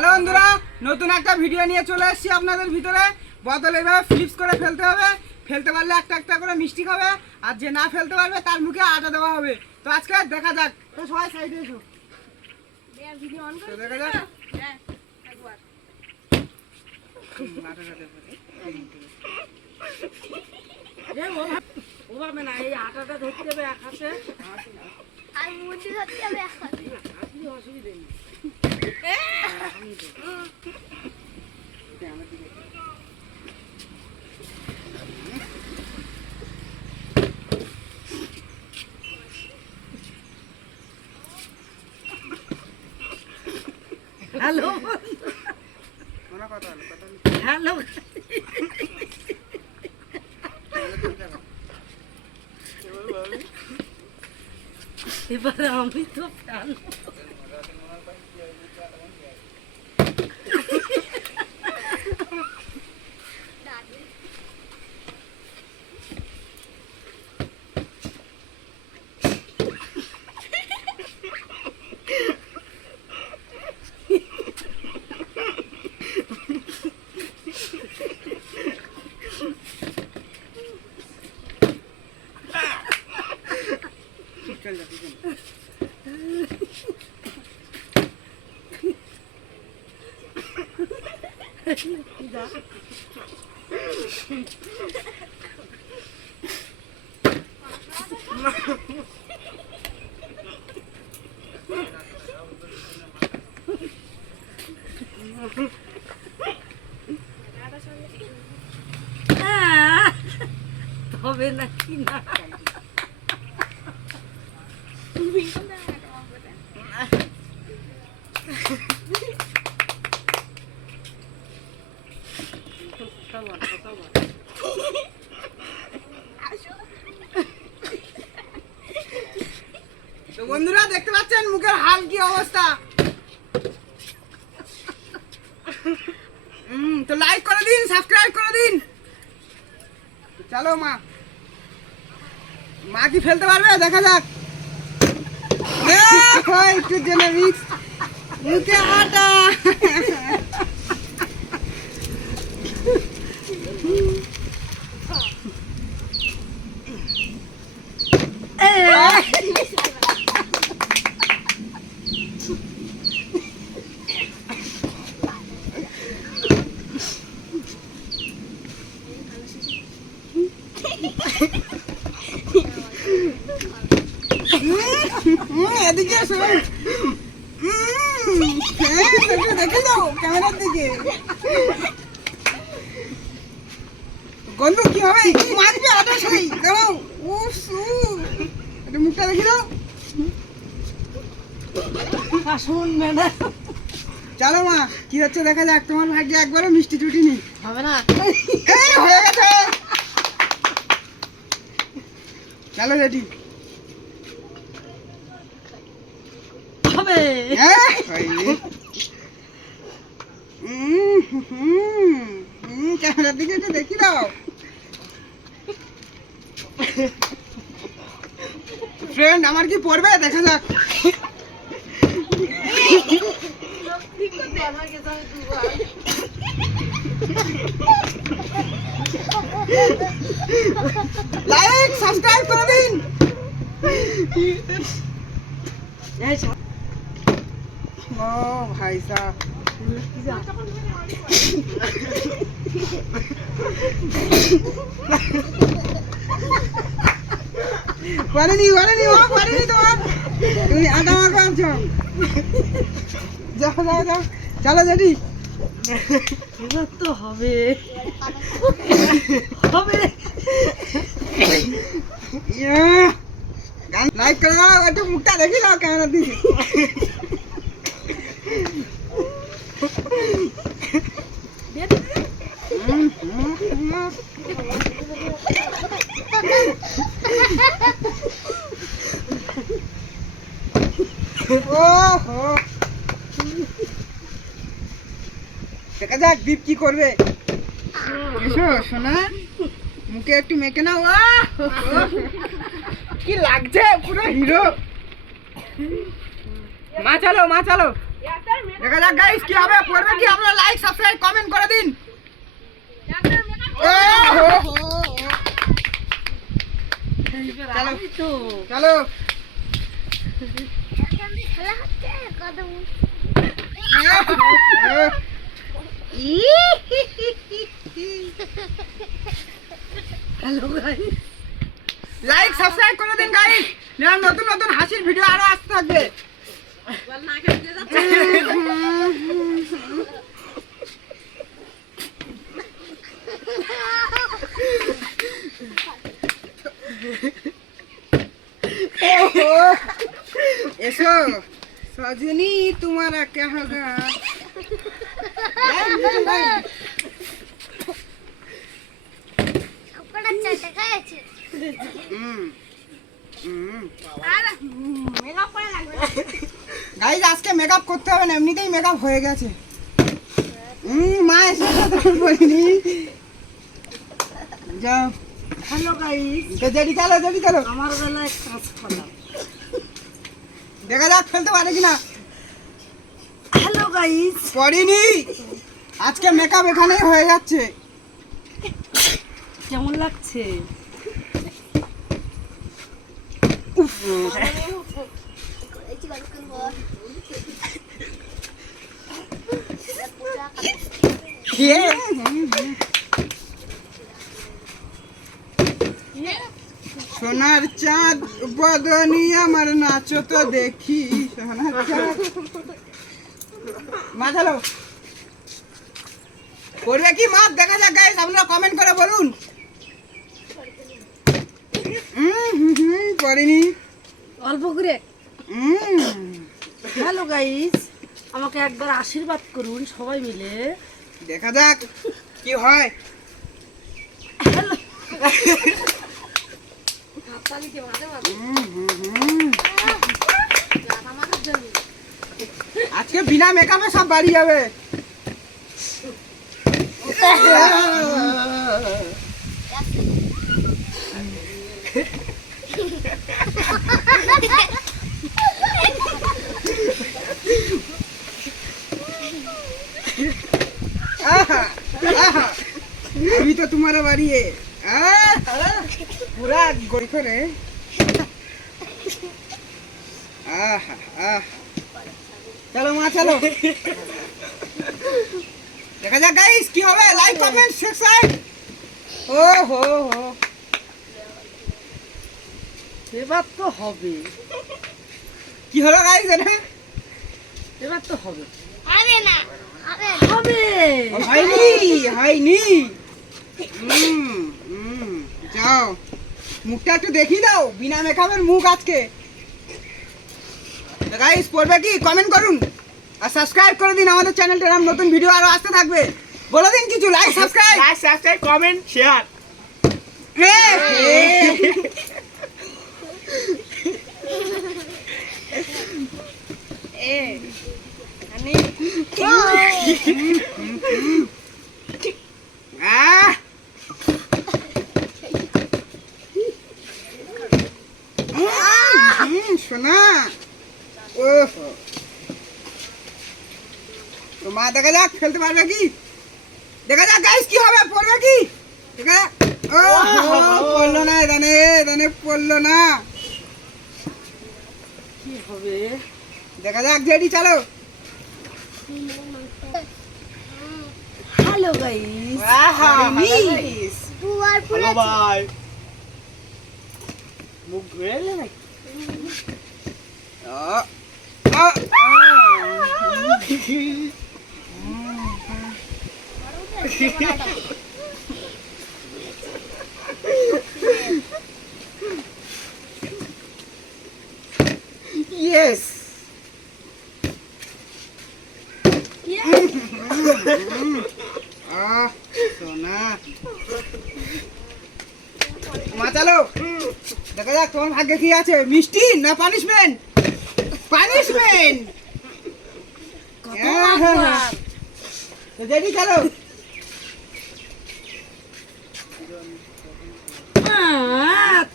Hello বন্ধুরা, নতুন একটা ভিডিও নিয়ে চলে এসেছি আপনাদের ভিতরে। বোতল এভাবে ফ্লিপস করে ফেলতে হবে, ফেলতে পারলে একটা একটা করে মিষ্টি খাবে, আর যে না ফেলতে পারবে তার মুখে আটা দেওয়া হবে। তো আজকে দেখা যাক, তো সবাই সাইডে এসো, দেখা যাক। ওভাবে না, এই আটাটা ধরতে হবে এক হাতে আর মুড়ি ধরতে হবে এক হাতে। অসুবিধা নেই। হ্যালো হ্যালো, এবার আমি তো ফ্যান। তবে নাকি না, তো বন্ধুরা দেখতে পাচ্ছেন মুখের হাল কি অবস্থা। তো লাইক করে দিন, সাবস্ক্রাইব করে দিন। চলো মা, মা কি ফেলতে পারবে দেখা যাক। একটু জেনে মিক্স, মুখে আটা। এদিকে এসো, দেখে যাও ক্যামেরার দিকে। গন্ধ কি হবে, মাছবে আটা সেই দাঁড়াও। একটু মুখটা দেখে দাও। আসুন ম্যাডাম। চলো মা, কি হচ্ছে দেখা যাক। তোমার ভাগ্যে একবারও মিষ্টি জুটিনি। হবে না, এই হয়ে গেছে। চলো রেডি। হবে। ক্যামেরার দিকে একটু দেখি দাও। ফ্রেন্ড আমার কি পড়বে দেখা যাক। লাইক সাবস্ক্রাইব করে দিন। ও ভাই সাহেব, পারেনি ও পারেনি তোমার, তুমি আটা মাখা আছো। যাও যাও যাও, চলো রেডি। এবার তো হবে হবে। লাইক করে দাও, একটু মুখটা দেখি দাও ক্যামেরার দিকে। দেখা যাক দীপ কি করবে। এসো সোনা, মুখে একটু মেখে নাও। কি লাগছে, পুরো হিরো। মা চলো, মা চলো। দেখা যাক গাইস কি হবে, পড়বে কি? আপনারা লাইক সাবস্ক্রাইব কমেন্ট করে দিন। চলো তো চলো খেলা হচ্ছে কত হ্যালো গাইস, লাইক সাবস্ক্রাইব করে দিন গাইস, নতুন নতুন হাসির ভিডিও আরো আসতে থাকবে। এসো সজনী তোমারা কে হোগা। সবকটা চারটে খাইছে মেকআপ করা লাগবে গাইজ আজকে মেকআপ করতে হবে না, এমনিতেই মেকআপ হয়ে গেছে। মা এসে বলিনি যাও। হ্যালো গাইস, জেডি চলো আমার বেলায় কাজ করা। দেখা যাক ফেলতে পারে কিনা। হ্যালো গাইস, পড়িনি, আজকে মেকআপ এখানেই হয়ে যাচ্ছে। কেমন লাগছে? সোনার চাঁদ বদনি আমার নাচো তো দেখি। সোনার চাঁদ মা চলো করবে কি মা? দেখা যাক গাইস, আপনারা কমেন্ট করে বলুন। পড়িনি অল্প করে। হ্যালো গাইস, আমাকে একবার আশীর্বাদ করুন সবাই মিলে। দেখা যাক কি হয়। আজকে বিনা মেকআপে সব বাড়ি যাবে। अभी तो तुम्हारा बारी है। पूरा गोल करे। चलो माँ चलो। দেখা যাক গাইস কি হবে, লাইক কমেন্ট সাবস্ক্রাইব। ও হো হো, এবার তো হবে, কি হলো গাইস এটা? এবার তো হবে, হবে না হবে হবে। হয়নি হয়নি। যাও মুখটা একটু দেখিয়ে দাও, বিনা মেকআপের মুখ আজকে। গাইস পড়বে কি? কমেন্ট করুন আর সাবস্ক্রাইব করে দিন আমাদের চ্যানেলটার, নাম নতুন ভিডিও আরো আসতে থাকবে। বলে দিন কিছু, লাইক সাবস্ক্রাইব কমেন্ট শেয়ার। শোনা তো মা দেখা যাক ফেলতে পারবে কি। দেখা যাক গাইস কি হবে, পড়বে কি? দেখা যাক। ও পড়লো না, দানে পড়লো না। কি হবে? দেখা যাক জেডি চলো। হ্যালো গাইস, দুয়ার ফুলে ভাই মুখ ঘুরে নাকি? Yes. সোনা মা চলো। দেখা যাক তোমার ভাগ্যে কি আছে, মিষ্টি না পানিশমেন্ট? পানিশমেন্ট। জেডি চলো।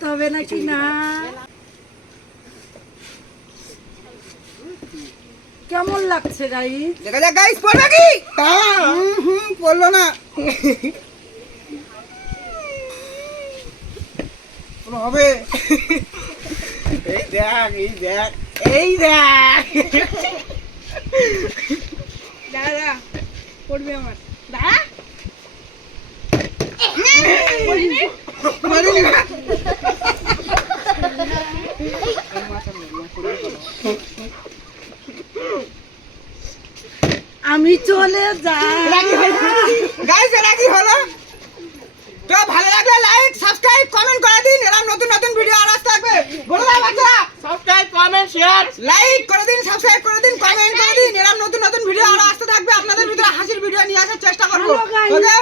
তবে নাকি না? কেমন লাগছে গাইস? দেখা যাক গাইস পড়বে কি পড়লো না হবে এই দেখ এই দেখ এই দেখ দাদা পড়বে আমার দাদা পড়িনি না আমি চলে যাই। গাইস এটা কি হলো? তো ভালো লাগলে লাইক সাবস্ক্রাইব কমেন্ট করে দিন, এরকম নতুন নতুন ভিডিও আর আসতে থাকবে। বলে দাও বাচ্চারা সাবস্ক্রাইব কমেন্ট শেয়ার লাইক করে দিন, সাবস্ক্রাইব করে দিন, কমেন্ট করে দিন, এরকম নতুন নতুন ভিডিও আর আসতে থাকবে। আপনাদের ভিতরে হাসির ভিডিও নিয়ে আসার চেষ্টা করব। Hello guys. ওকে